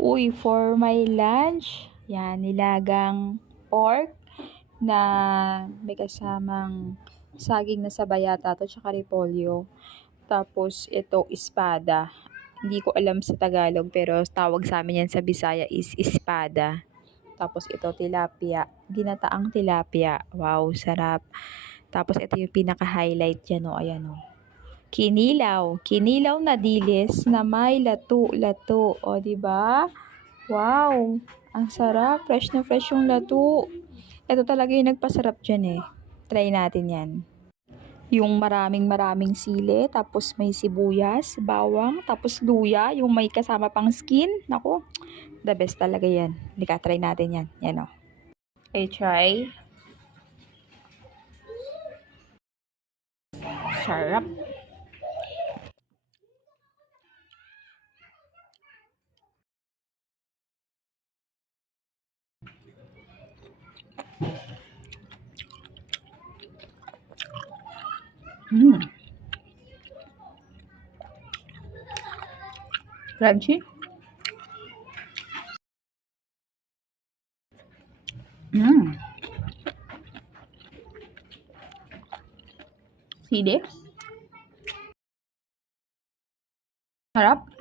Uy, for my lunch, yan, nilagang pork na may kasamang saging na sabayata to, tsaka repolyo. Tapos ito, espada. Hindi ko alam sa Tagalog pero tawag sa amin yan sa Bisaya is espada. Tapos ito, tilapia. Ginataang tilapia. Wow, sarap. Tapos ito yung pinaka-highlight dyan, o. Ayan, o. Kinilaw. Kinilaw na dilis na may lato-lato. O, diba? Wow! Ang sarap. Fresh na fresh yung lato. Ito talaga yung nagpasarap dyan eh. Try natin yan. Yung maraming sili, tapos may sibuyas, bawang, tapos luya, yung may kasama pang skin. Nako, the best talaga yan. Halika, try natin yan. Yan o. Okay, try. Sarap. Crunchy. Sili. Sarap.